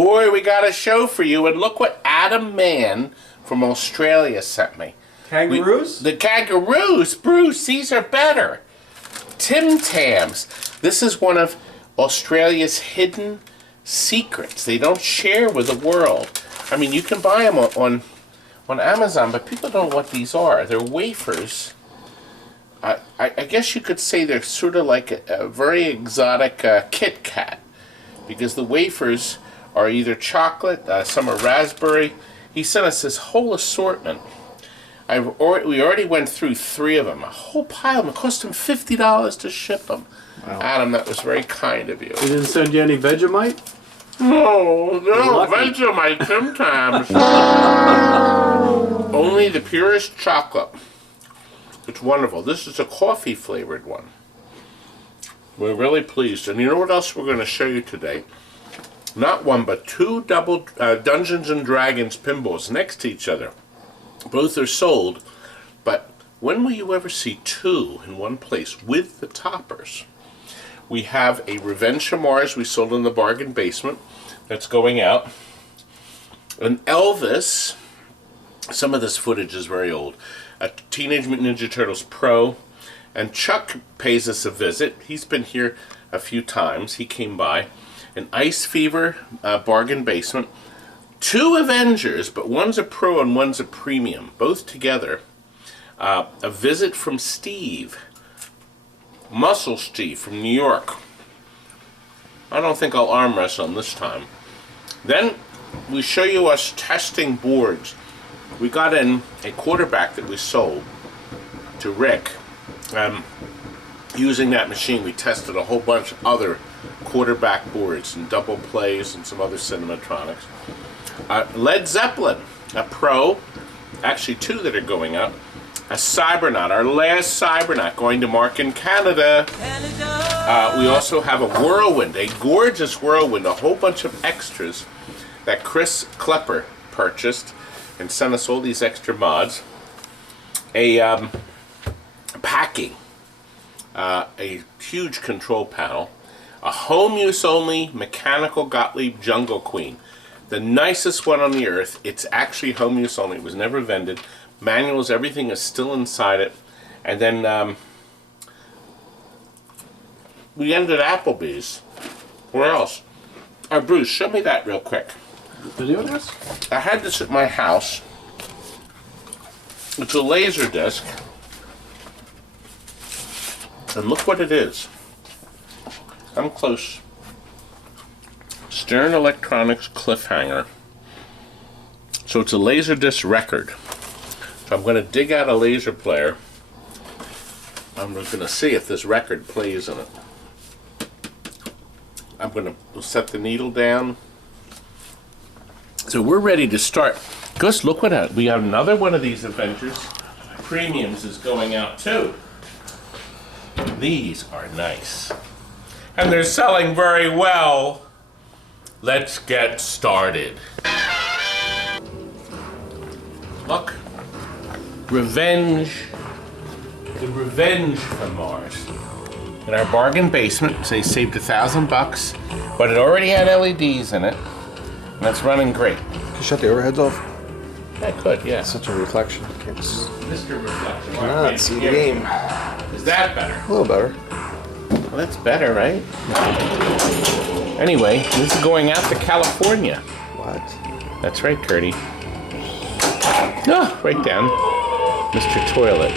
Boy, we got a show for you, and look what Adam Mann from Australia sent me. Kangaroos? The kangaroos, Bruce, these are better. Tim Tams. This is one of Australia's hidden secrets. They don't share with the world. I mean, you can buy them on Amazon, but people don't know what these are. They're wafers. I guess you could say they're sort of like a very exotic Kit Kat, because the wafers are either chocolate, some are raspberry. He sent us this whole assortment. We already went through 3 of them, a whole pile of them. It cost him $50 to ship them. Wow. Adam, that was very kind of you. He didn't send you any Vegemite? No, Vegemite sometimes. Only the purest chocolate. It's wonderful. This is a coffee flavored one. We're really pleased. And you know what else we're going to show you today? Not one, but 2 double Dungeons and Dragons pinballs next to each other. Both are sold, but when will you ever see 2 in one place with the toppers? We have a Revenge of Mars we sold in the bargain basement that's going out. An Elvis, some of this footage is very old, a Teenage Mutant Ninja Turtles Pro, and Chuck pays us a visit. He's been here a few times. He came by. An Ice Fever bargain basement. 2 Avengers, but one's a Pro and one's a Premium, both together. A visit from Steve, Muscle Steve from New York. I don't think I'll arm wrestle him this time. Then we show you us testing boards. We got in a quarterback that we sold to Rick. Using that machine, we tested a whole bunch of other quarterback boards and double plays and some other Cinematronics. Led Zeppelin, a Pro, actually 2 that are going up. A CYBERNAUT, our last CYBERNAUT, going to mark in Canada. We also have a Whirlwind, a gorgeous Whirlwind, a whole bunch of extras that Chris Klepper purchased and sent us all these extra mods. A packing, a huge control panel, a home use only mechanical Gottlieb JUNGLE QUEEN. The nicest one on the earth. It's actually home use only. It was never vended. Manuals, everything is still inside it. And then we ended at Applebee's. Where else? Bruce, show me that real quick. Video this? I had this at my house. It's a laser disc. And look what it is. I'm close. Stern Electronics Cliffhanger. So it's a Laserdisc record. So I'm going to dig out a laser player. I'm going to see if this record plays in it. I'm going to set the needle down. So we're ready to start. Gus, look what we have. Another one of these Avengers Premiums is going out too. These are nice. And they're selling very well. Let's get started. Look. Revenge. The Revenge from Mars. In our bargain basement, they saved $1,000, but it already had LEDs in it. And it's running great. Can you shut the overheads off? I could, yeah. Such a reflection. Mr. Reflection. Cannot see the game. Is that better? A little better. Well, that's better, right? Anyway, this is going out to California. What? That's right, Curdy. Oh, right down. Mr. Toilet.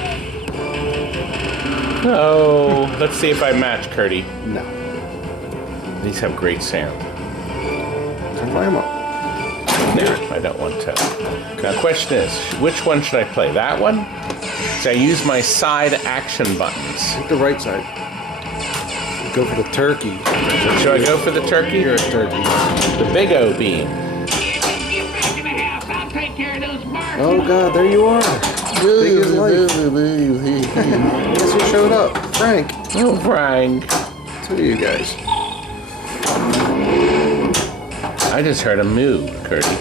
Oh, let's see if I match, Curdy. No. These have great sound. Turn volume up. No, I don't want to. Now, the question is, which one should I play? That one? Should I use my side action buttons? Take the right side. Go for the turkey. Should I go for the turkey? You're a turkey. The big O beam. Oh God, there you are. Big as life. Guess who showed up? Frank. Oh, Frank. Two of you guys. I just heard a moo, Curdy.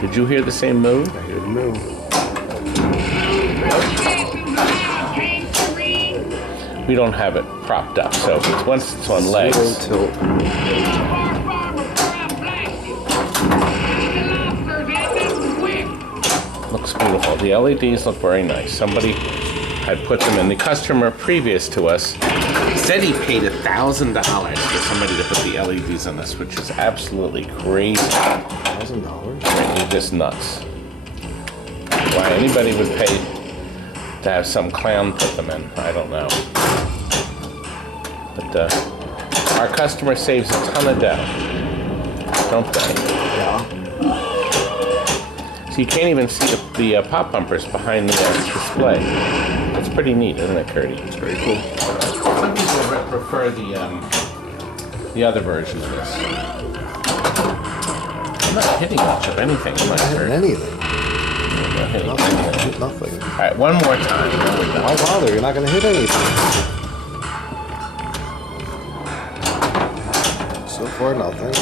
Did you hear the same moo? I hear the moo. We don't have it propped up, so once it's on legs. Zero tilt. beautiful. The LEDs look very nice. Somebody had put them in. The customer previous to us said he paid $1,000 for somebody to put the LEDs on this, which is absolutely crazy. $1,000? It's just nuts. Why anybody would pay to have some clown put them in, I don't know. But our customer saves a ton of dough, don't they? Yeah. So you can't even see the pop bumpers behind the display. It's pretty neat, isn't it, Curdy? It's very cool. Some people prefer the other version of this. I'm not hitting much of anything, am I, Not sir? hitting anything. I'm not hitting anything. Nothing. All right, one more time. Then we're done. Why bother? You're not going to hit anything. So far, nothing.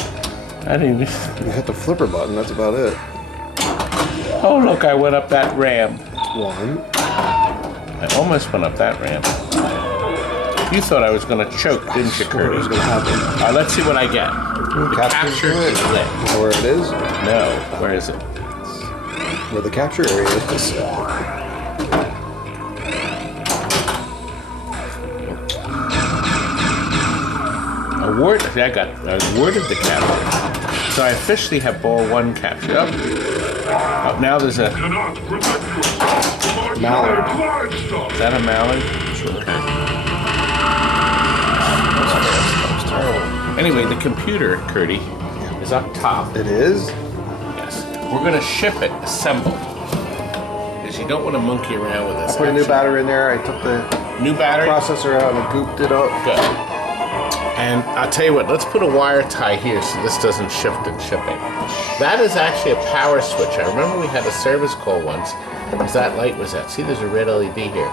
I didn't. You hit the flipper button, that's about it. Oh, look, I went up that ramp. One. I almost went up that ramp. You thought I was going to choke, didn't you, What Curdy? was going to happen? All right, let's see what I get. Capture Capture is lit. Where it is? No, where is it? Where the capture area is. Award. I got awarded the capture. So I officially have ball one captured. Oh, now there's a. Mallard. Is that a mallard? Sure. Okay. That was terrible. Anyway, the computer, Curdy, is up top. It is? Yes. We're going to ship it assembled. Because you don't want to monkey around with this. Put a new battery in there. I took the New battery? processor out and gooped it up. Good. And I'll tell you what, let's put a wire tie here so this doesn't shift in shipping. That is actually a power switch. I remember we had a service call once because that light was out. See, there's a red LED here.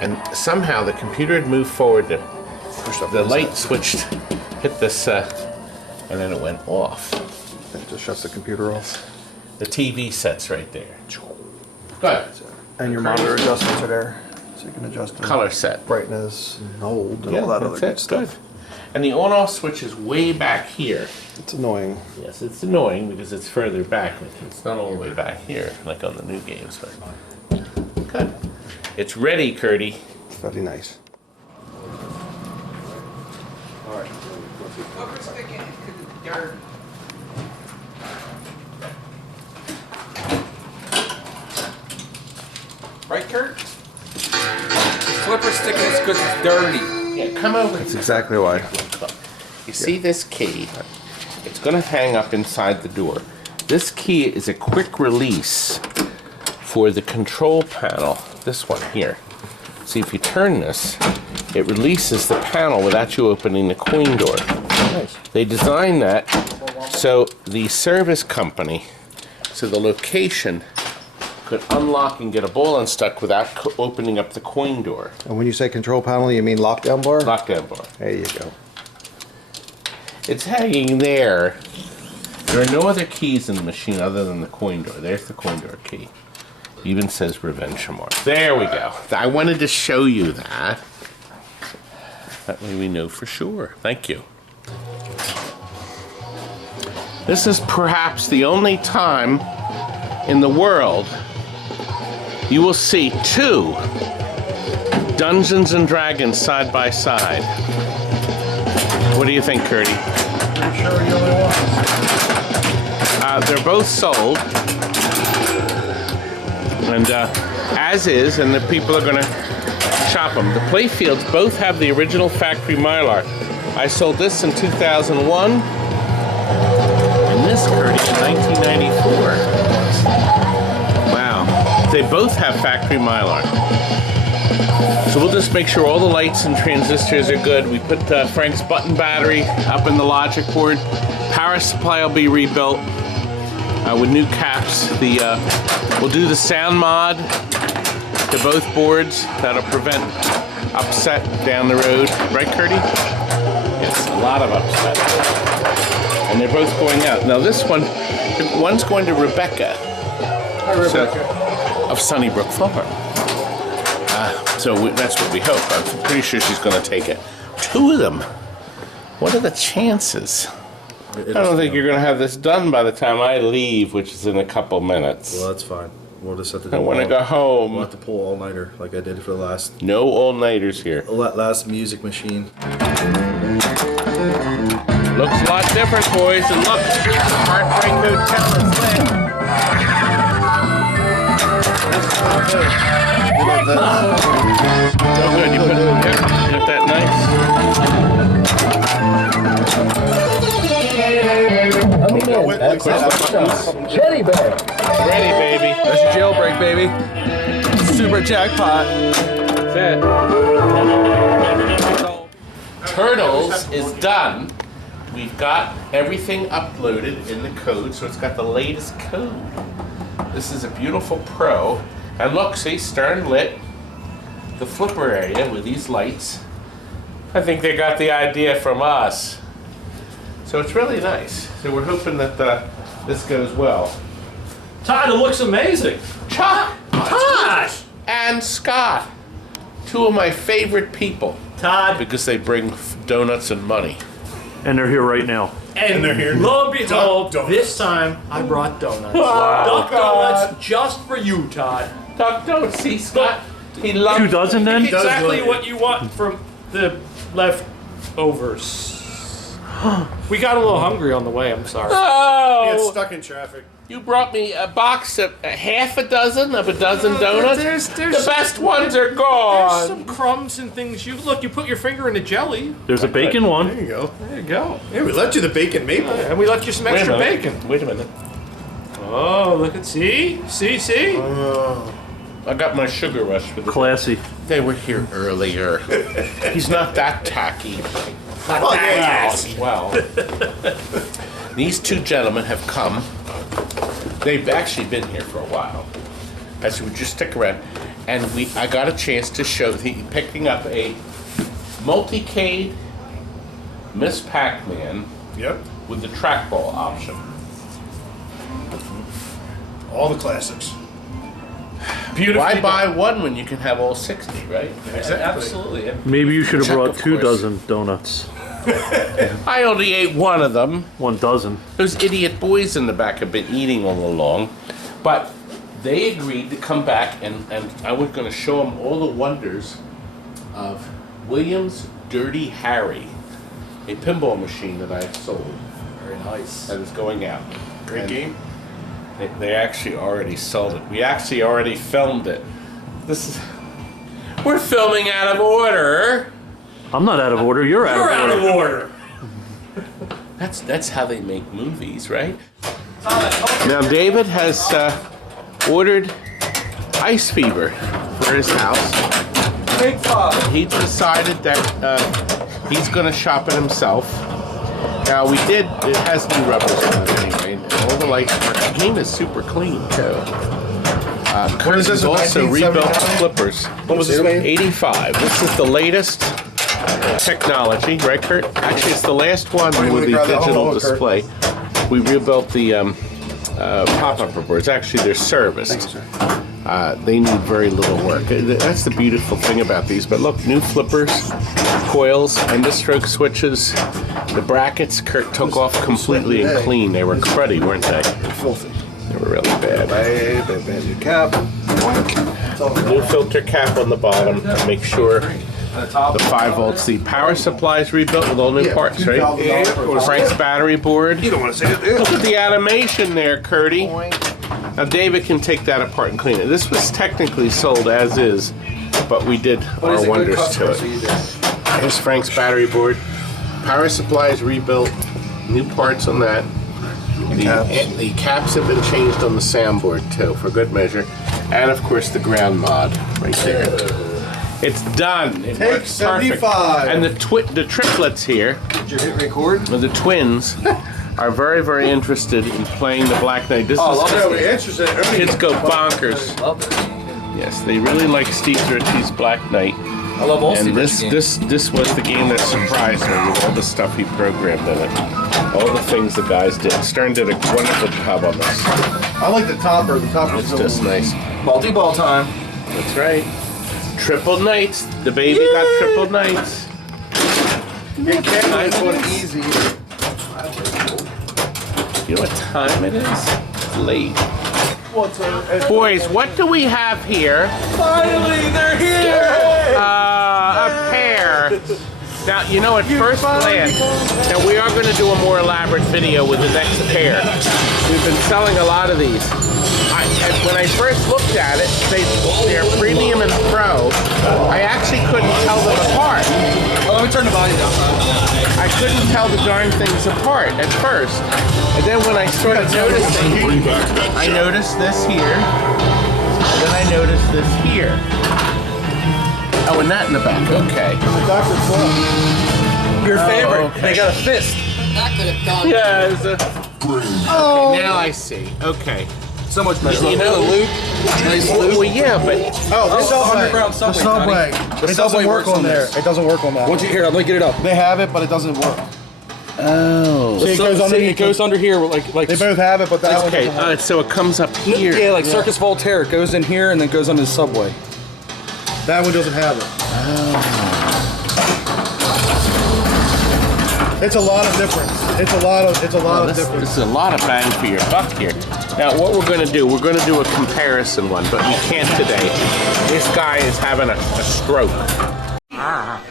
And somehow the computer had moved forward. The light switched, hit this, and then it went off. It just shuts the computer off. The TV set's right there. Good. And your monitor adjustments are there. So you can adjust the Color set. brightness and hold and all that other good stuff. And the on-off switch is way back here. It's annoying. Yes, it's annoying because it's further back. It's not all the way back here, like on the new games. But good. It's ready, Curdy. Very nice. Alright. Right, Kurt? The flipper sticking is because it's dirty. Yeah, come over. That's exactly why. You see this key? It's going to hang up inside the door. This key is a quick release for the control panel. This one here. See, if you turn this, it releases the panel without you opening the queen door. Nice. They designed that so the service company, so the location, could unlock and get a ball unstuck without opening up the queen door. And when you say control panel, you mean lockdown bar? Lockdown bar. There you go. It's hanging there. There are no other keys in the machine other than the coin door. There's the coin door key. It even says Revenge Mark. There we go. I wanted to show you that. That way we know for sure. Thank you. This is perhaps the only time in the world you will see two Dungeons and Dragons side by side. What do you think, Curdy? Pretty sure you only want. They're both sold, and as is, and the people are going to shop them. The playfields both have the original factory Mylar. I sold this in 2001, and this, Curdy, in 1994. Wow. They both have factory Mylar. So we'll just make sure all the lights and transistors are good. We put Frank's button battery up in the logic board. Power supply will be rebuilt with new caps. We'll do the sound mod to both boards. That'll prevent upset down the road. Right, Curdy? Yes, a lot of upset. And they're both going out. Now this one's going to Rebecca. Hi, Rebecca. Of Sunnybrook Farm. So that's what we hope. I'm pretty sure she's going to take it. Two of them. What are the chances? I don't think you're going to have this done by the time I leave, which is in a couple minutes. Well, that's fine. We'll just have to. I want to go home. We'll have to pull all nighter like I did for the last. No all-nighters here. Last music machine. Looks a lot different, boys. And look, Heartbreak Hotel is lit. So good. You put that nice. Cherry bag. Ready, baby. There's your jailbreak, baby. Super jackpot. That's it. Turtles is done. We've got everything uploaded in the code, so it's got the latest code. This is a beautiful Pro. And look, see, Stern lit the flipper area with these lights. I think they got the idea from us. So it's really nice. So we're hoping that this goes well. Todd, it looks amazing. Chuck! Todd! And Scott. Two of my favorite people. Todd. Because they bring donuts and money. And they're here right now. And they're here. Lo and behold, Duck this time I brought donuts. Wow. Duck donuts just for you, Todd. Duck donuts, see, Scott? He loves 2 dozen then? Exactly Exactly what you want from the leftovers. We got a little hungry on the way, I'm sorry. Get Oh! stuck in traffic. You brought me a box of half a dozen of a dozen donuts? There's The best ones are There's gone. some crumbs and things. You look, you put your finger in the jelly. There's a bacon one. There you go. There you go. Hey, we left you the bacon maple. And we left you some extra bacon. Wait a minute. Oh, look at see? I got my sugar rush for the. Classy. They were here earlier. He's not that tacky. Oh, yeah, yes. Well, these two gentlemen have come. They've actually been here for a while. I said, would you stick around? And I got a chance to show picking up a multi-cade Miss Pac-Man Yep. with the trackball option. All the classics. Beautiful. Why buy one when you can have all 60, right? Exactly. Absolutely. Yeah. Maybe you should have Check, brought of 2 course. dozen donuts. I only ate one of them. 1 dozen. Those idiot boys in the back have been eating all along. But they agreed to come back and I was going to show them all the wonders of Williams Dirty Harry, a pinball machine that I have sold Very nice. that is going out. Great And game. They actually already sold it. We actually already filmed it. We're filming out of order. I'm not out of order. You're out You're of out order. of order. That's how they make movies, right? Now David has ordered Ice Fever for his house. Big father. He decided that he's going to shop it himself. Now it has new rubbers on it anyway. And all the lights work. The game is super clean too. Kurt is this, has also 1979? rebuilt the flippers. What was this made? 85. This is the latest technology, right, Kurt? Actually, it's the last one you with the wanna grab that? digital Hold on, Kurt. display. We rebuilt the pop-up boards. Actually, they're serviced. They need very little work. That's the beautiful thing about these. But look, new flippers, coils, end-of-stroke switches. The brackets Kurt took off completely and clean. They were cruddy, weren't they? Filthy. They were really bad. New cap. New filter cap on the bottom to make sure the 5 volts. The power supply is rebuilt with all new parts, right? Frank's battery board. You don't want to say it. Look at the animation there, Curdy. Now David can take that apart and clean it. This was technically sold as is, but we did our wonders to it. Here's Frank's battery board. Power supply is rebuilt. New parts on that. The caps have been changed on the soundboard too, for good measure. And of course the ground mod right there. It's done. It Take works perfect. 75. And the triplets here, Did you hit record? the twins, are very, very interested in playing the Black Knight. This Oh, is we're interested. kids go bonkers. Love this. Yes, they really like Steve Ritchie's Black Knight. I love all And Steve this Ritchie games. this was the game that surprised me with all the stuff he programmed in it. All the things the guys did. Stern did a wonderful job on this. I like the topper. The topper It's just nice. Multi-ball time. That's right. Triple nights. The baby got triple nights. You can't make this one easy. You know what time it is? It's late. Boys, what do we have here? Finally, they're here! A pair. Now, you know, at first glance, now we are going to do a more elaborate video with the next pair. We've been selling a lot of these. When I first looked at it, they're Premium and Pro. I actually couldn't tell them apart. Oh, let me turn the volume down. I couldn't tell the darn things apart at first. And then when I started noticing, I noticed this here, and then I noticed this here. Oh, and that in the back, okay. Your favorite. Okay. They got a fist. That could have gone. Yeah, it's a... Okay, now I see, okay. So much better. You know, Nice well, loop. yeah, but... Oh, This is underground the subway. subway. It doesn't work on there. It doesn't work on that. Once you hear it, let me get it up. They have it, but it doesn't work. Oh. See, It goes under here, like They both have it, but that one Okay, doesn't work. so it comes up here. yeah, like Circus Voltaire. It goes in here and then goes under the subway. That one doesn't have it. It's a lot of difference. It's a lot of This difference. is a lot of bang for your buck here. Now, what we're going to do, we're going to do a comparison one, but we can't today. This guy is having a stroke.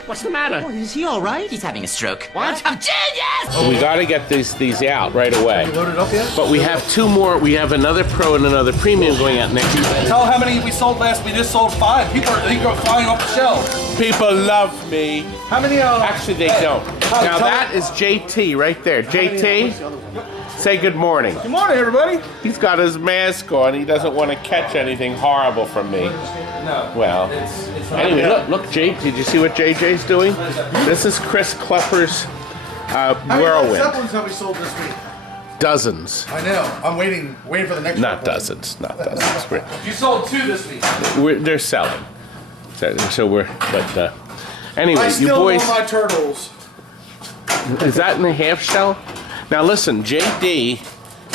What's the matter? Oh, is he all right? He's having a stroke. What? I'm genius! We got to get these out right away. You loaded up yet? But we have two more. We have another Pro and another Premium going out next week. Tell how many we sold last. We just sold 5. People are flying off the shelves. People love me. How many? Actually, they don't. Now that is JT right there. JT, say good morning. Good morning, everybody. He's got his mask on. He doesn't want to catch anything horrible from me. No. Well, anyway, look, Jake. Did you see what JJ's doing? This is Chris Klepper's Whirlwind. Zeppelins have we sold this week? Dozens. I know. I'm waiting for the next Not one. dozens. Not dozens. You sold 2 this week. They're selling. So we're, but anyway, I you still boys. want my turtles. Is that in the half shell? Now listen, JD,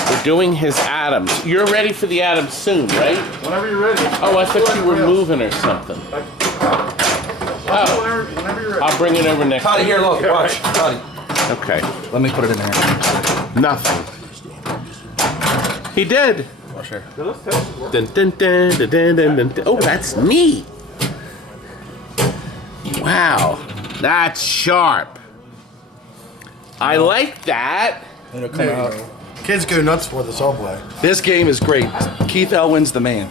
we're doing his Adams. You're ready for the Adams soon, right? Whenever you're ready. Oh, I thought you were moving or something. Oh, Whenever you're ready. I'll bring it over next Toddy, week. here, look, watch. Toddy. Okay, Let me put it in there. nothing. He did. Oh, sure. Dun, dun, dun, dun, dun, dun, dun, dun. Oh, that's neat. Wow, that's sharp. I like that. It'll come out. Kids go nuts for the subway. This game is great. Keith Elwin's the man.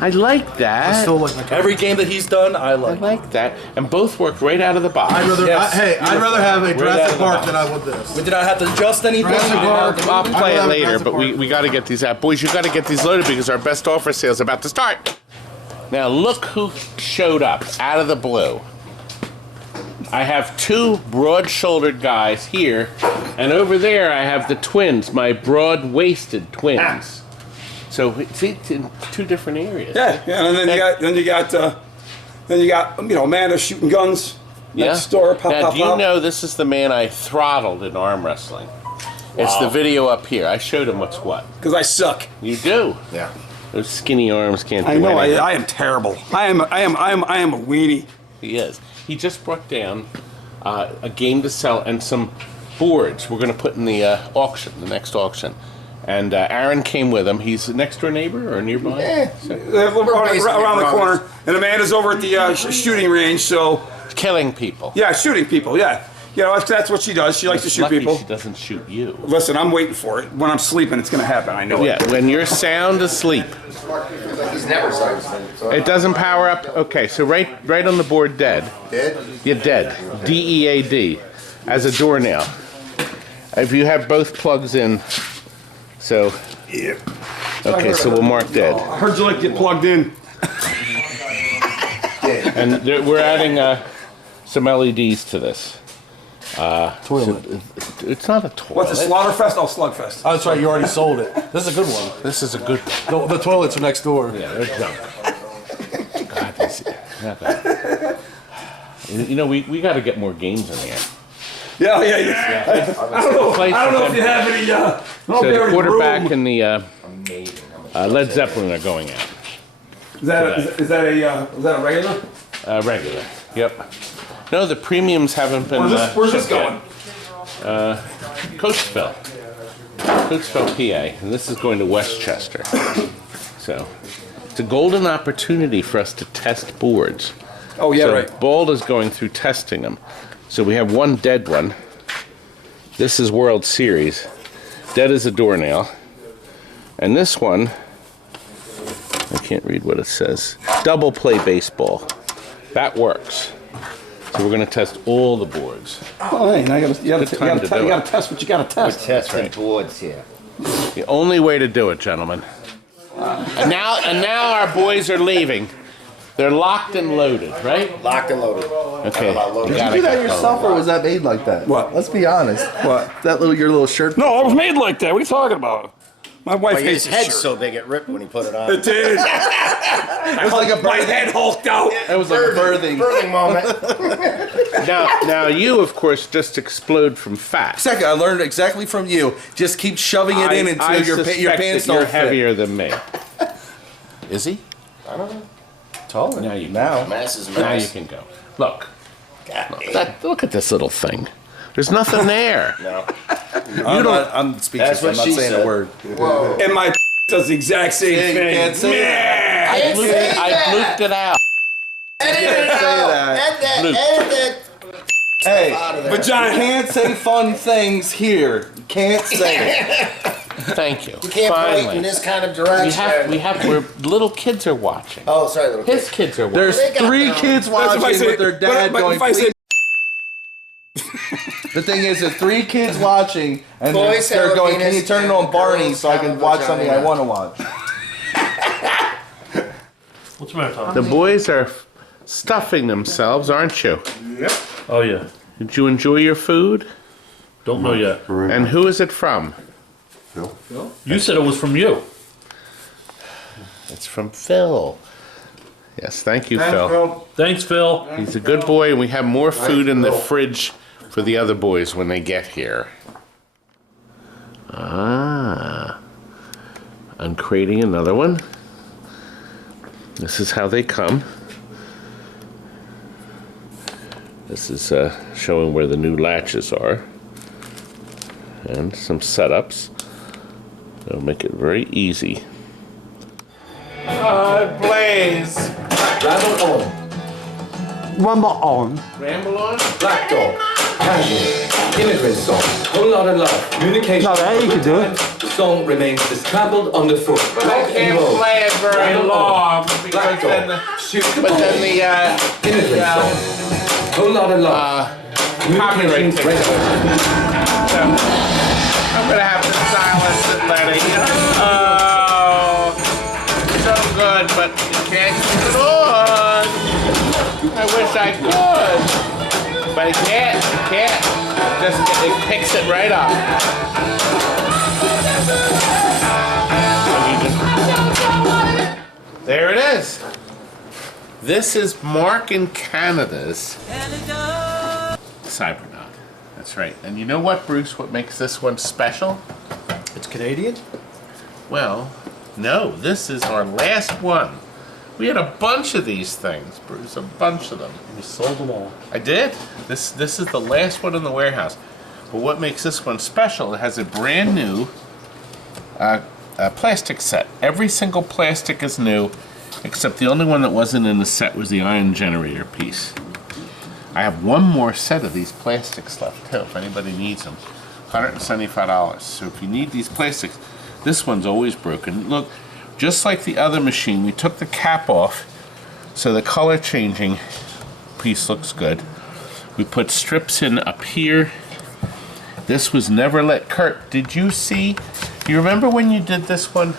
I like that. I still like my Every game that he's done, I I like. like that. And both work right out of the box. I'd rather, Yes. I'd rather have a out Jurassic of the Park box. than I would this. We did not have to adjust anything. Jurassic We didn't Park. have to- I'll play it love later, Jurassic but Park. we got to get these out. Boys, you got to get these loaded because our best offer sale is about to start. Now look who showed up out of the blue. I have 2 broad-shouldered guys here, and over there I have the twins, my broad-waisted twins. So see, it's in 2 different areas. Yeah, and then you got Amanda shooting guns next door. Pop, Now, pop, do you pop. know this is the man I throttled in arm wrestling? It's the video up here. I showed him what's what. Because I suck. You do. Yeah. Those skinny arms can't do I know. anything. I am terrible. I am a weenie. He is. He just brought down a game to sell and some boards we're going to put in the auction, the next auction. And Aaron came with him. He's a next door neighbor or nearby? Around the corner, and Amanda's over at the shooting range. So Killing people. yeah, shooting people. Yeah, that's what she does. She likes to shoot Lucky people. she doesn't shoot you. Listen, I'm waiting for it. When I'm sleeping, it's gonna happen. I know it. Yeah, when you're sound asleep. It doesn't power up. Okay, so right on the board, dead. Dead? You're dead. DEAD. As a door now. If you have both plugs in, so. Yeah. Okay, so we'll mark dead. I heard you like to get plugged in. And we're adding some LEDs to this. Toilet. It's not a toilet. What's a Slaughterfest? Oh, Slugfest. Oh, that's right. You already sold it. This is a good one. This is a good. The toilets are next door. Yeah, they're junk. God, not that. You know, we got to get more games in there. Yeah. I don't know. Place I don't know for if you have any. So the quarterback and the Led Zeppelin are going out. Is that a regular? Regular. Yep. No, the premiums haven't been. Where's this shipped going? yet. Coachville. Coatesville, PA, and this is going to Westchester. So, it's a golden opportunity for us to test boards. Oh, yeah, So right. Bald is going through testing them. So we have one dead one. This is World Series. Dead as a doornail. And this one, I can't read what it says. Double play baseball. That works. So we're going to test all the boards. Oh, hey, now you gotta test what you gotta test. Test the boards here. The only way to do it, gentlemen. And now our boys are leaving. They're locked and loaded, right? Locked and loaded. Okay. Did you do that yourself, or was that made like that? What? Let's be honest. What? That your little shirt. No, it was made like that. What are you talking about? My wife But hates his his head's shirt. so big it ripped when he put it on. It did. It was like a My head hulked out. It was like a birthing. Birthing moment. Now you, of course, just explode from fat. Second, I learned exactly from you. Just keep shoving it in until your suspect pants that you're don't fit. heavier than me. Is he? I don't know. Taller. Now you now. Mass is Now you mass. can go. Look. God damn. Look at this little thing. There's nothing there. No. I'm speechless. That's what I'm not she saying said. a word. Whoa. And my does the exact same Yeah, you thing. can't say that. I blooped it out. Edit it Say out. that. Edit that. Hey, Out of there. you Vagina. can't say fun things here. You can't say it. Thank you. You can't point in Finally. this kind of direction. Where little kids are watching. Oh, sorry, little kid. His kids are watching. There's They got 3 them. kids That's if I watching say- with their dad but going, if I say- please. The thing is, there's 3 kids watching, and Boys they're have a going, penis can you turn it and on Barney girls so I have can a watch something I vagina." want to watch? What's the matter, Tom? The boys are stuffing themselves, aren't you? Oh, yeah. Did you enjoy your food? Don't know yet. And who is it from? You said it was from you. It's from Phil. Yes, thank you, Phil. Thanks, Phil. He's a good boy, and we have more food in the fridge for the other boys when they get here. Ah. I'm creating another one. This is how they come. This is showing where the new latches are. And some setups. It'll make it very easy. Blaze! Ramble on. Rumble on. Ramble on? Black dog. Passion. Immigrant song. Whole lot of love. Communication. No, that you can do it. The song remains trampled underfoot. But I can't play it very long because then the, Shoot the but ball. then the Immigrant song. Whole lot of love. copyright takes over. So I'm gonna have to silence it, Lenny. Oh, so good, but you can't keep it on. I wish I could, but I can't. You can't. It picks it right up. There it is. This is Mark in Canada's CYBERNAUT. That's right. And you know what, Bruce, what makes this one special? It's Canadian? Well, no, this is our last one. We had a bunch of these things, Bruce, a bunch of them. You sold them all. I did. This is the last one in the warehouse. But what makes this one special, it has a brand new plastic set. Every single plastic is new, except the only one that wasn't in the set was the ion generator piece. I have one more set of these plastics left too, if anybody needs them. $175. So if you need these plastics, this one's always broken. Look, just like the other machine, we took the cap off so the color changing piece looks good. We put strips in up here. This was never let Kurt. Did you see? You remember when you did this one?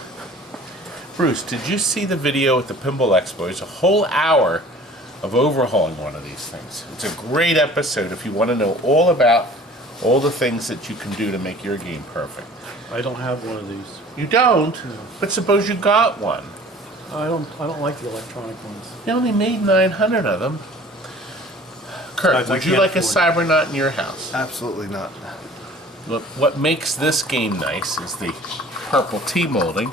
Bruce, did you see the video at the Pinball Expo? It's a whole hour of overhauling one of these things. It's a great episode if you want to know all about all the things that you can do to make your game perfect. I don't have one of these. You don't? But suppose you got one. I don't like the electronic ones. You only made 900 of them. Kurt, Besides, I would you can't like a afford CYBERNAUT in your house? Absolutely not. Look, what makes this game nice is the purple T-molding,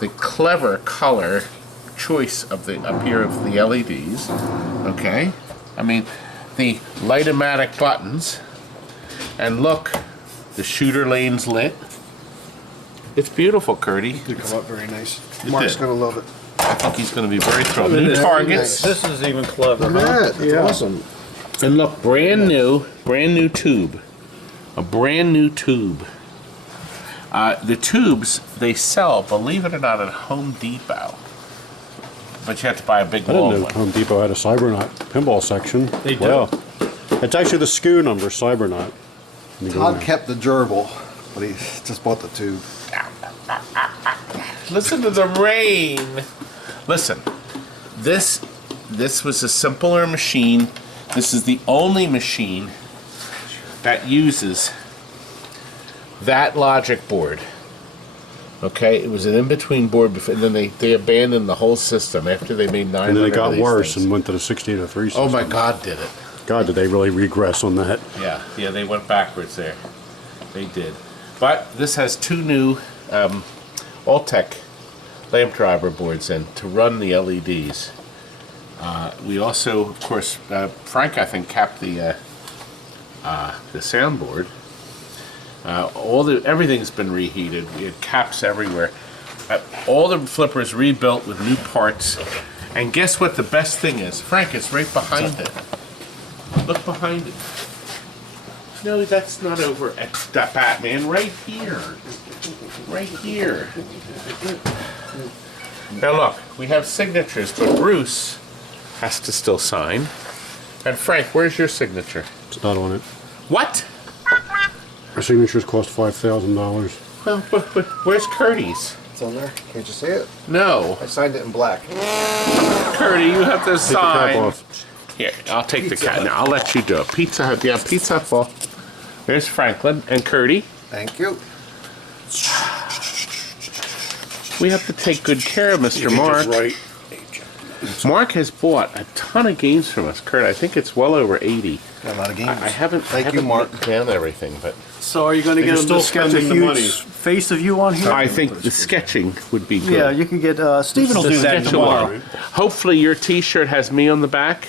the clever color choice of the up here of the LEDs, okay? I mean, the light-o-matic buttons, and look, the shooter lane's lit, It's beautiful, Curdy. It come up very nice. It Mark's did. gonna love it. I think he's going to be very thrilled. New targets. This is even clever. Look at that. That's awesome. And look, brand new tube. A brand new tube. The tubes, they sell, believe it or not, at Home Depot. But you have to buy a big I didn't long know one. Home Depot had a CYBERNAUT pinball section. They do. Wow. It's actually the SKU number, CYBERNAUT. Todd kept the gerbil, but he just bought the tube. Listen to the rain. Listen, this was a simpler machine. This is the only machine that uses that logic board. Okay, it was an in-between board, before, and then they abandoned the whole system after they made 900 And then it got of these worse things. and went to the 16:3 system. Oh my God, did it? God, did they really regress on that? Yeah, they went backwards there. They did. But this has two new All-Tech lamp driver boards in to run the LEDs. We also, of course, Frank, I think, capped the soundboard. Everything's been reheated. We had caps everywhere. All the flippers rebuilt with new parts. And guess what the best thing is? Frank, it's right behind it. Look behind it. No, that's not over at that Batman. Right here. Right here. Now look, we have signatures, but Bruce has to still sign. And Frank, where's your signature? It's not on it. What? Our signatures cost $5,000. Well, but where's Curdy's? It's on there. Can't you see it? No. I signed it in black. Curdy, you have to Take the sign. cap off. Here, I'll take the cat. Now, I'll let you do it. Pizza Hut, yeah, Pizza Hut full. There's Franklin and Curdy. Thank you. We have to take good care of Mr. Mark. Right. Mark has bought a ton of games from us, Kurt. I think it's well over 80. Got a lot of games. I haven't. Thank you, Mark. written down everything, but So are you going to get you're him still to sketch a spending the money. huge face of you on here? I think the sketching would be good. Yeah, you can get, Steven will The do that sketch will- tomorrow. Hopefully, your T-shirt has me on the back.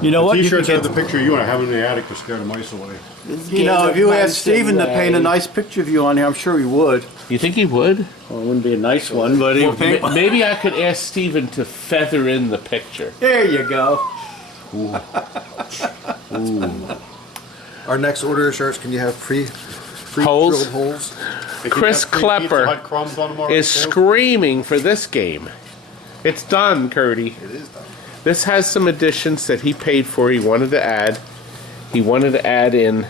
You know what? You, can T-shirts have get, the picture of you and I have them in the attic to scare the mice away. you know, if you asked Steven to paint a nice picture of you on here, I'm sure he would. You think he would? Well, it wouldn't be a nice one, but he would paint one. Maybe I could ask Steven to feather in the picture. There you go. Our next order of shirts, can you have Holes? drilled holes? Chris Klepper is screaming for this game. It's done, Curdy. It is done. This has some additions that he paid for. He wanted to add. He wanted to add in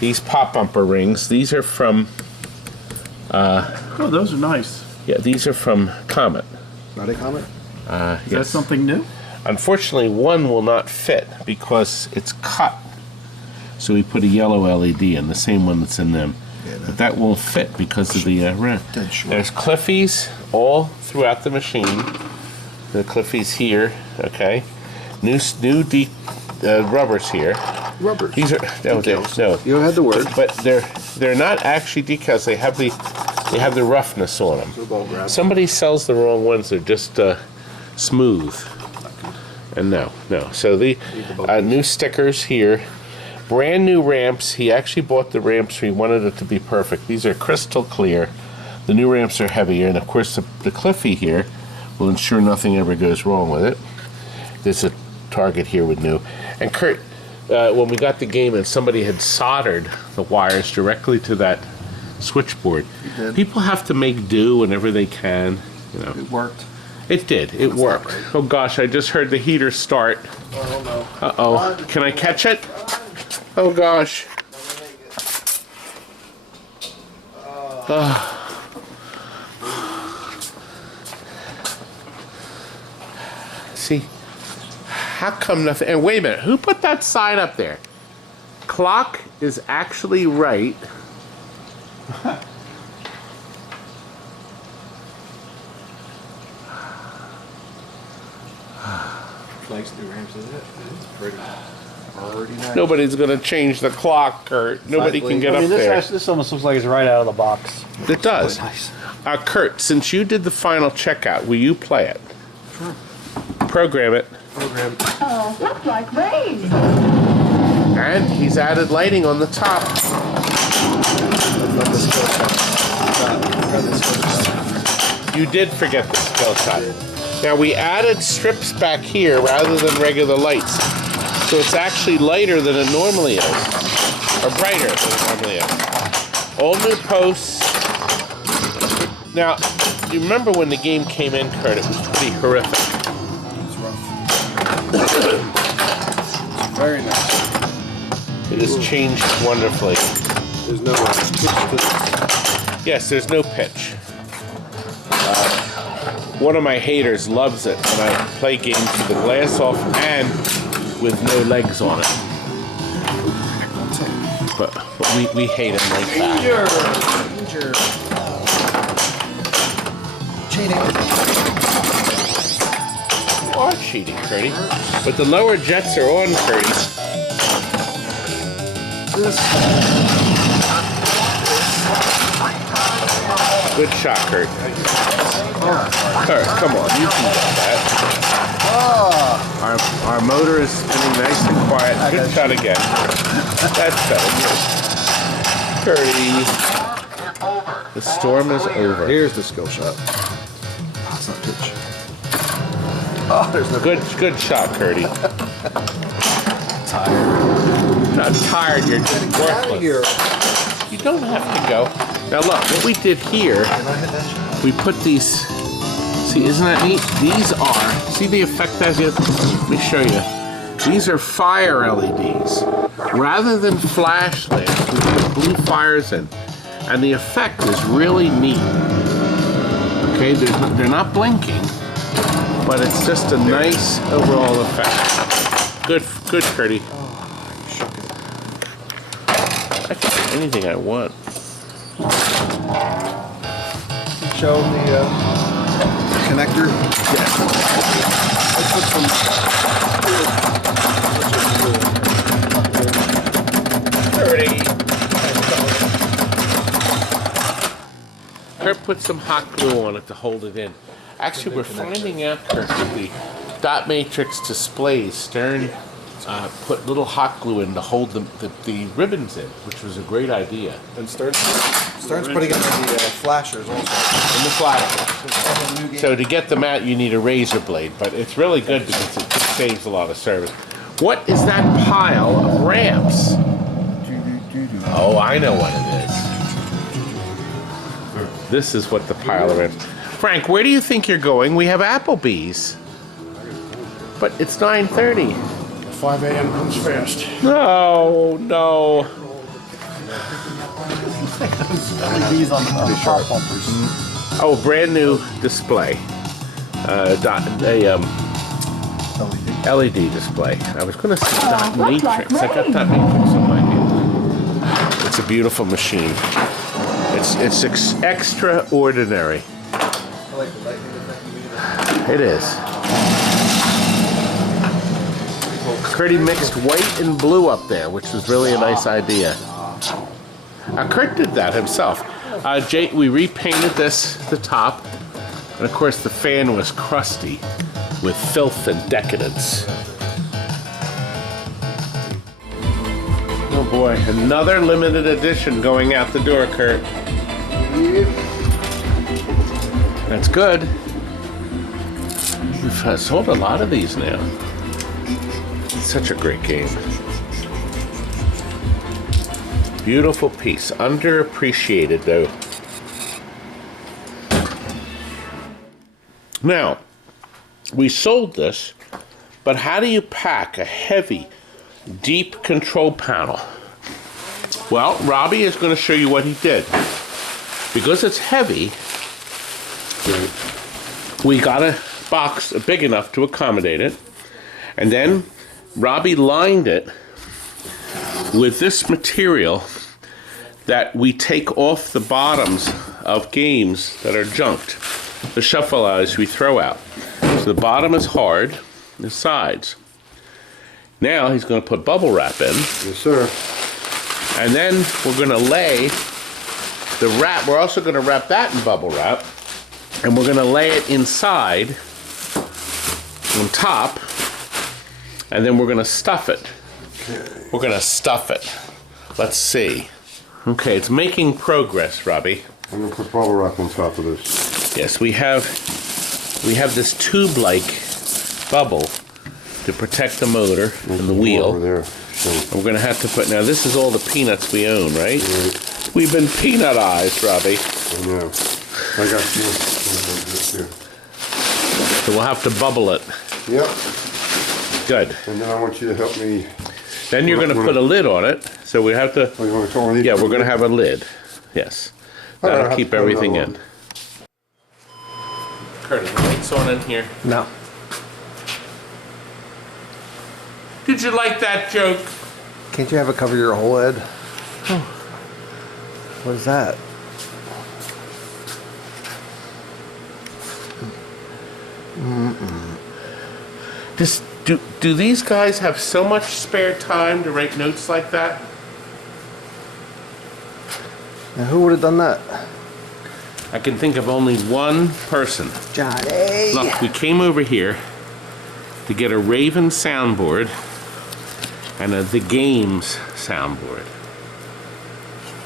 these pop bumper rings. These are from. Oh, those are nice. Yeah, these are from Comet. Not a comment? Is that something new? Unfortunately, one will not fit because it's cut. So we put a yellow LED in, the same one that's in them. Yeah, But that won't fit because of the rim. Dead short. There's Cliffies all throughout the machine. The Cliffies here, okay. New rubbers here. Rubbers. These are no. You had the word. But they're not actually decals. They have the roughness on them. Somebody sells the wrong ones. They're just smooth. And no. So the new stickers here, brand new ramps. He actually bought the ramps. He wanted it to be perfect. These are crystal clear. The new ramps are heavier, and of course the Cliffy here will ensure nothing ever goes wrong with it. There's a target here with new. And Kurt, when we got the game and somebody had soldered the wires directly to that switchboard. People have to make do whenever they can. You know. It worked. It did. It worked. right. Oh gosh, I just heard the heater start. Oh no. Uh-oh. Can I catch it? Oh gosh. See, how come nothing? And wait a minute, who put that sign up there? Clock is actually right. Nice new ramps, isn't it? It's pretty nice. Nobody's gonna change the clock, Kurt. Nobody can get I up mean, there. this almost looks like it's right out of the box. It does. Nice. Kurt, since you did the final checkout, will you play it? Sure. Program it. Program. Oh, looks like rain. And he's added lighting on the top. You did forget the skill shot. Now we added strips back here rather than regular lights. So it's actually lighter than it normally is. Or brighter than it normally is. All new posts. Now, you remember when the game came in, Kurt, it was pretty horrific. It's rough. It's very nice. It has changed wonderfully. There's no pitch to this. Yes, there's no pitch. One of my haters loves it when I play games with the glass off and with no legs on it. But we hate him like that. Danger. Cheating. You are cheating, Curdy. But the lower jets are on, Curdy. Good shot, Kurt. Kurt, come on, you can get that. Our motor is spinning nice and quiet. Good shot again. That's better. Curdy. The storm is over. Here's the skill shot. That's not pitch. Oh, there's no Good shot, Curdy. tired. Not tired, you're just worthless. You don't have to go. Now look, what we did here, we put these, see, isn't that neat? These are, see the effect as you, let me show you. These are fire LEDs. Rather than flash lamps, we put blue fires in. And the effect is really neat. Okay, they're not blinking, but it's just a nice overall effect. Good, Curdy. I can do anything I want. Show them the connector. Yes. Kurt put some hot glue on it to hold it in. Actually, we're finding out, Kurt, that the dot matrix displays, Stern put little hot glue in to hold the ribbons in, which was a great idea. And Stern's putting in the flashers also. In the flashers. So to get them out, you need a razor blade, but it's really good because it just saves a lot of service. What is that pile of ramps? Oh, I know what it is. This is what the pile of ramps. Frank, where do you think you're going? We have Applebee's. But it's 9:30. 5 a.m. comes fast. No. LEDs on the pop bumpers. Oh, brand new display. LED display. I was going to say dot matrix. I got dot matrix in my hand. It's a beautiful machine. It's extraordinary. It is. Curdy mixed white and blue up there, which was really a nice idea. Kurt did that himself. We repainted the top, and of course the fan was crusty with filth and decadence. Oh boy, another limited edition going out the door, Kurt. That's good. We've sold a lot of these now. It's such a great game. Beautiful piece. Underappreciated, though. Now, we sold this, but how do you pack a heavy, deep control panel? Well, Robbie is going to show you what he did. Because it's heavy, we got a box big enough to accommodate it, and then Robbie lined it with this material that we take off the bottoms of games that are junked. The shuffle eyes we throw out. So the bottom is hard, the sides. Now he's going to put bubble wrap in. Yes, sir. And then we're going to lay the wrap. We're also going to wrap that in bubble wrap. And we're going to lay it inside, on top, and then we're going to stuff it. We're going to stuff it. Let's see. Okay, it's making progress, Robbie. I'm gonna put bubble wrap on top of this. Yes, we have this tube-like bubble to protect the motor and the wheel. Over there. We're gonna have to put, now this is all the peanuts we own, right? We've been peanutized, Robbie. I know. I got this here. So we'll have to bubble it. Yep. Good. And then I want you to help me. Then you're gonna put a lid on it, so we have to, Oh, you want to call me? yeah, we're gonna have a lid. Yes. That'll keep everything in. Curtis, the lights on in here. No. Did you like that joke? Can't you have it cover your whole head? What is that? Just do these guys have so much spare time to write notes like that? Now, who would have done that? I can think of only one person. Johnny. Look, we came over here to get a Raven soundboard and a The Games soundboard.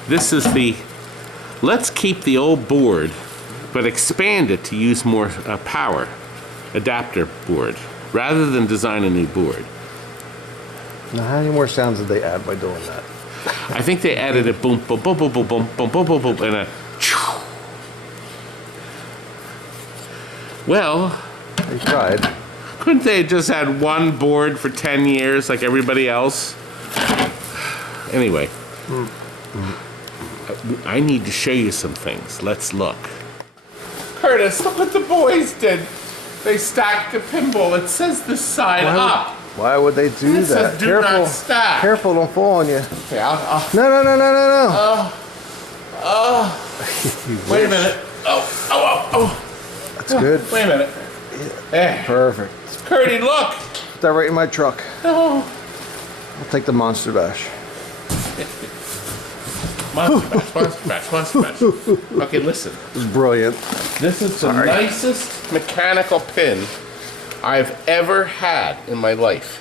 This is the, let's keep the old board, but expand it to use more power adapter board, rather than design a new board. Now, how many more sounds did they add by doing that? I think they added a boom, boom, boom, boom, boom, boom, boom, boom, boom, boom, and a choo. Well, They tried. couldn't they have just had one board for 10 years like everybody else? Anyway, I need to show you some things. Let's look. Curtis, look what the boys did. They stacked the pinball. It says this side up. Why would they do It that? says do Careful. not stack. Careful, don't fall on you. Okay, I'll No, no, no, no, no, no. wait a minute. Oh. That's good. Wait a minute. There. Perfect. Curdy, look. Put that right in my truck. Oh. I'll take the Monster Bash. Monster bash. Okay, listen. This is brilliant. This is the nicest mechanical pin I've ever had in my life.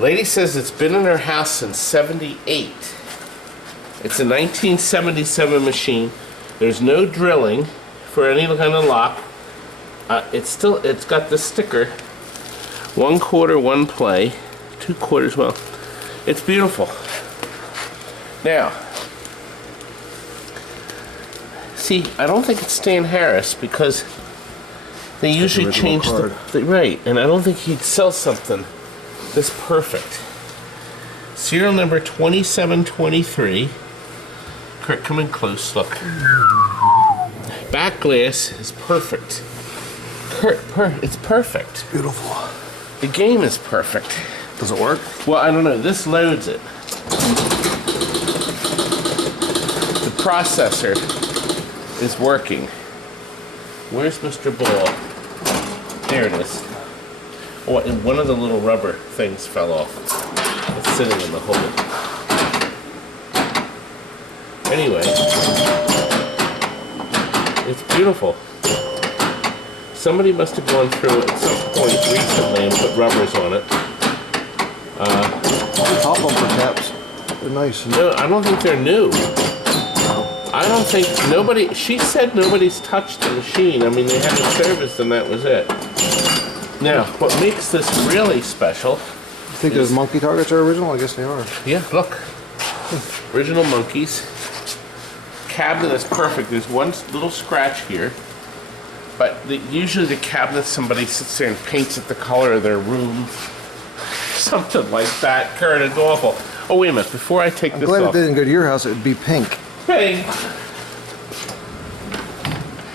Lady says it's been in her house since '78. It's a 1977 machine. There's no drilling for any kind of lock. It's got the sticker. 1/4, 1 play, 2/4. Well, it's beautiful. Now, see, I don't think it's Stan Harris because they usually change the right, and I don't think he'd sell something this perfect. Serial number 2723. Kurt, come in close. Look. Back glass is perfect. Kurt, it's perfect. Beautiful. The game is perfect. Does it work? Well, I don't know. This loads it. The processor is working. Where's Mr. Ball? There it is. Oh, and one of the little rubber things fell off. It's sitting in the hole. Anyway, it's beautiful. Somebody must have gone through it at some point recently and put rubbers on it. Top bumper caps. They're nice. No, I don't think they're new. I don't think nobody, she said nobody's touched the machine. I mean, they had it serviced and that was it. Now, what makes this really special, You think those monkey targets are original? I guess they are. yeah, look. Original monkeys. Cabinet is perfect. There's one little scratch here. But usually the cabinet, somebody sits there and paints it the color of their room. Something like that. Kurt, it's awful. Oh, wait a minute. Before I take I'm this glad off. it didn't go to your house. It would be pink. Pink.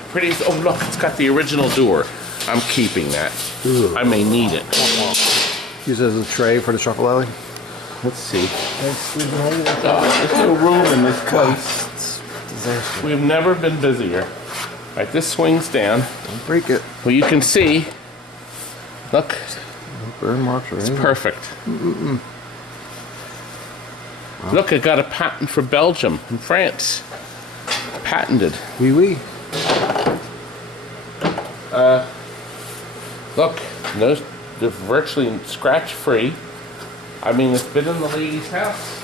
Pretty. Oh, look. It's got the original door. I'm keeping that. I may need it. Use it as a tray for the chocolate alley. Let's see. There's no room in this place. We've never been busier. All right, this swings down. Don't break it. Well, you can see. Look. Burn marks are It's in. perfect. Look, I got a patent for Belgium and France. Patented. Wee wee. Look, no, they're virtually scratch free. I mean, it's been in the lady's house.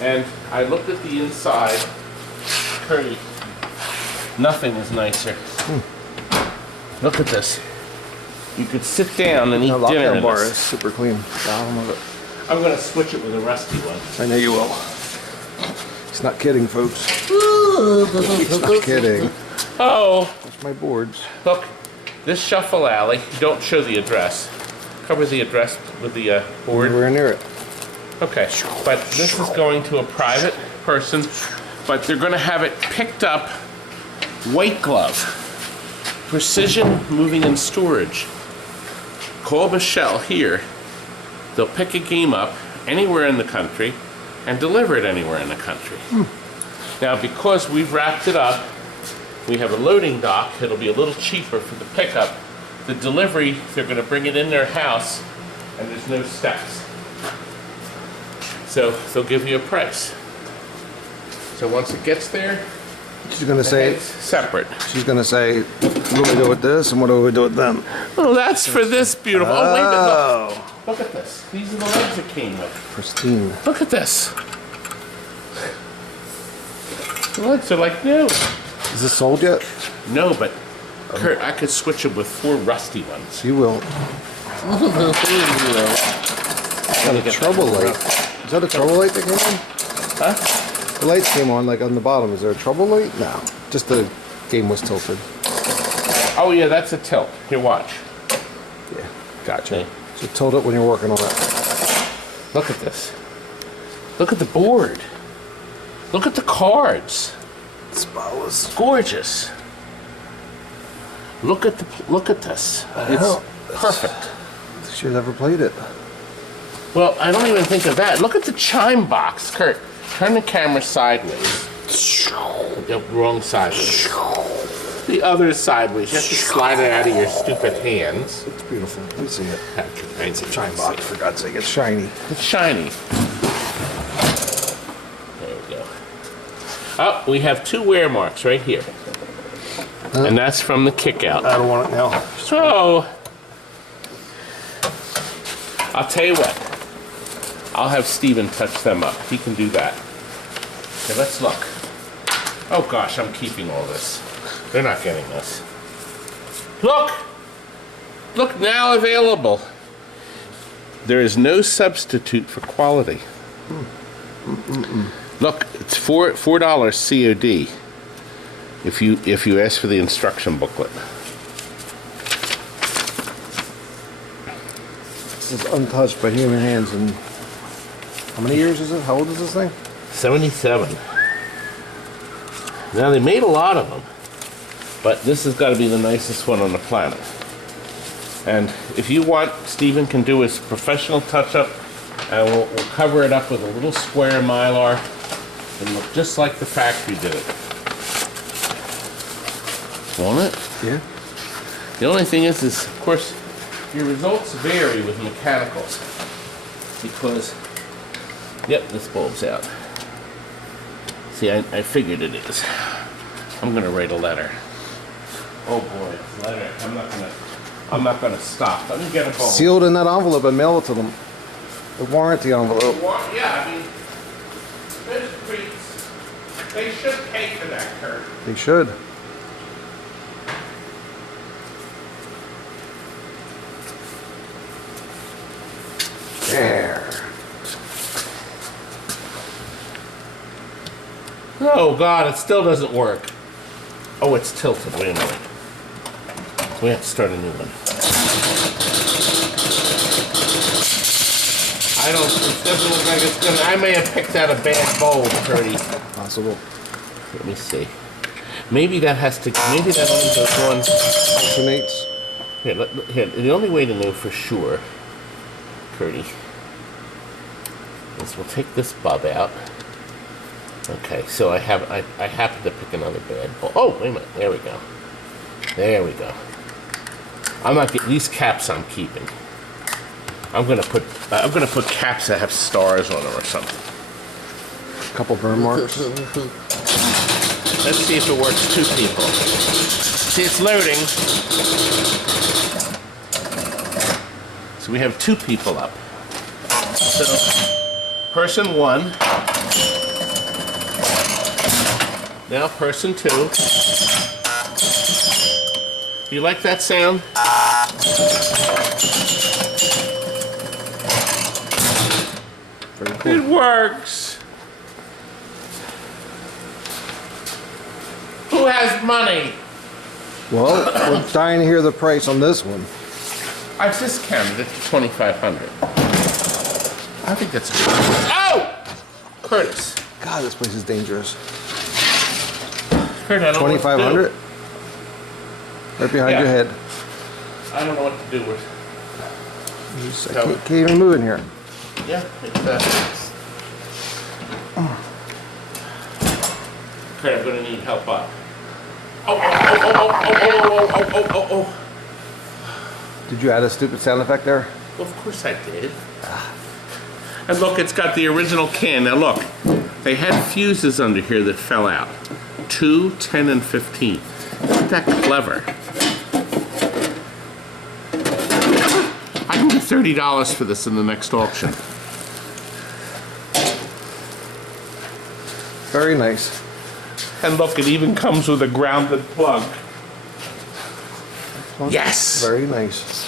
And I looked at the inside. Curry, nothing is nicer. Look at this. You could sit down and eat The dinner lockdown in bar this. is super clean. Bottom of it. I'm going to switch it with a rusty one. I know you will. He's not kidding, folks. He's not kidding. Oh, That's my boards. look. This shuffle alley, don't show the address. Cover the address with the board. We're near it. Okay, but this is going to a private person, but they're going to have it picked up, white glove, precision moving and storage. Call Michelle here. They'll pick a game up anywhere in the country and deliver it anywhere in the country. Now, because we've wrapped it up, we have a loading dock. It'll be a little cheaper for the pickup. The delivery, they're going to bring it in their house, and there's no steps. So they'll give you a price. So once it gets there, She's gonna say. it's separate. She's gonna say, "What do we do with this, and what do we do with them?" Well, that's for this beautiful. Oh, wait a minute. Oh, Look at this. These are the legs it came with. pristine. Look at this. The legs are like new. Is this sold yet? No, but Kurt, I could switch them with 4 rusty ones. You will. Is that a trouble light? Is that a trouble light that came on? Huh? The lights came on like on the bottom. Is there a trouble light? No. Just the game was tilted. Oh yeah, that's a tilt. Here, watch. Yeah. Gotcha. Okay. So tilt it when you're working on it. Look at this. Look at the board. Look at the cards. Spotless. Gorgeous. Look at this. It's perfect. Should have ever played it. Well, I don't even think of that. Look at the chime box. Kurt, turn the camera sideways. The wrong sideways. The other sideways. You have to slide it out of your stupid hands. It's beautiful. Let me see it. It's a Chime box, for God's sake. It's shiny. It's shiny. There we go. Oh, we have 2 wear marks right here. And that's from the kick out. I don't want it now. So, I'll tell you what. I'll have Steven touch them up. He can do that. Okay, let's look. Oh gosh, I'm keeping all this. They're not getting this. Look! Look, now available. There is no substitute for quality. Look, it's $4 COD if you ask for the instruction booklet. This is untouched by human hands. And how many years is it? How old is this thing? 77. Now they made a lot of them, but this has got to be the nicest one on the planet. And if you want, Steven can do his professional touch-up, and we'll cover it up with a little square Mylar and look just like the factory did it. Won't it? Yeah. The only thing is of course, your results vary with mechanicals because, yep, this bulb's out. See, I figured it is. I'm gonna write a letter. Oh boy, letter. I'm not gonna stop. Let me get a bulb. Sealed in that envelope and mail it to them. The warranty envelope. Yeah, I mean, those creeps, they should pay for that, Kurt. They should. There. Oh God, it still doesn't work. Oh, it's tilted. Wait a minute. We have to start a new one. It doesn't look like it's gonna. I may have picked out a bad bulb, Curdy. Possible. Let me see. Maybe that has to. Maybe that only goes on. Alternates. Here, the only way to know for sure, Curdy, is we'll take this bub out. Okay, so I happen to pick another bad bulb. Oh, wait a minute. There we go. There we go. I'm not getting these caps. I'm keeping. I'm gonna put caps that have stars on them or something. A couple burn marks. Let's see if it works 2 people. See, it's loading. So we have 2 people up. So, person 1 Now person 2. You like that sound? Very cool. It works. Who has money? Well, we're dying to hear the price on this one. I've discounted it to $2,500. I think that's good. Oh! Curtis. God, this place is dangerous. Kurt, I don't know what to do. 2,500? Right behind your head. I don't know what to do with I can't even move in here. Yeah, it's Kurt, I'm gonna need help up. Oh. Did you add a stupid sound effect there? Well, of course I did. And look, it's got the original can. Now look, they had fuses under here that fell out. 2, 10, and 15. Isn't that clever? I can get $30 for this in the next auction. Very nice. And look, it even comes with a grounded plug. Yes! Very nice.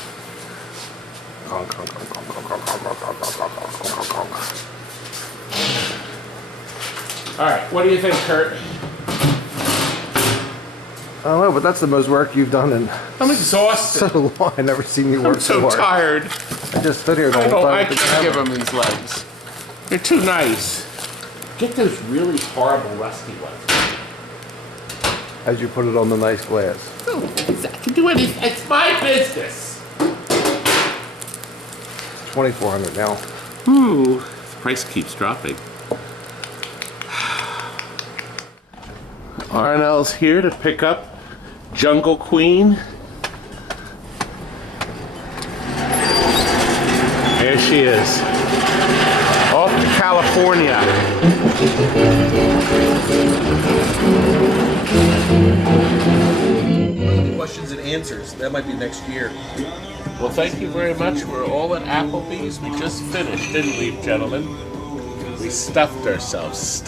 Alright, what do you think, Kurt? I don't know, but that's the most work you've done in I'm exhausted. so long. I've never seen you work I'm so hard. tired. I just stood here the whole time. I can't give them these legs. They're too nice. Get those really horrible rusty ones. As you put it on the nice glass. I can do anything. It's my business. 2,400 now. Ooh, the price keeps dropping. RNL's here to pick up Jungle Queen. There she is. Off to California. Questions and answers. That might be next year. Well, thank you very much. We're all at Applebee's. We just finished, didn't we, gentlemen? We stuffed ourselves.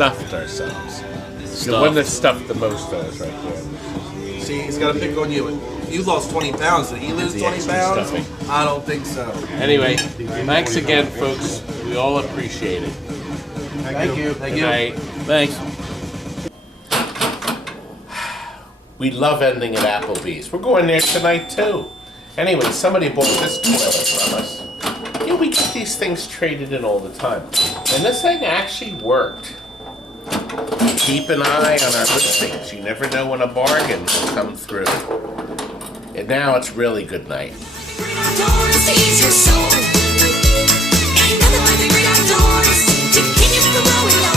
The one that stuffed the most of us right there. See, he's got to pick on you. You lost 20 pounds. Did he lose 20 pounds? Stuffing. I don't think so. Anyway, thanks again, folks. We all appreciate it. Thank you. Good night. Thanks. We love ending at Applebee's. We're going there tonight, too. Anyway, somebody bought this toilet from us. You know, we get these things traded in all the time. And this thing actually worked. Keep an eye on our listings. You never know when a bargain will come through. And now it's really good night. Great outdoors feeds your soul. Ain't nothing like the great outdoors to keep you from growing old.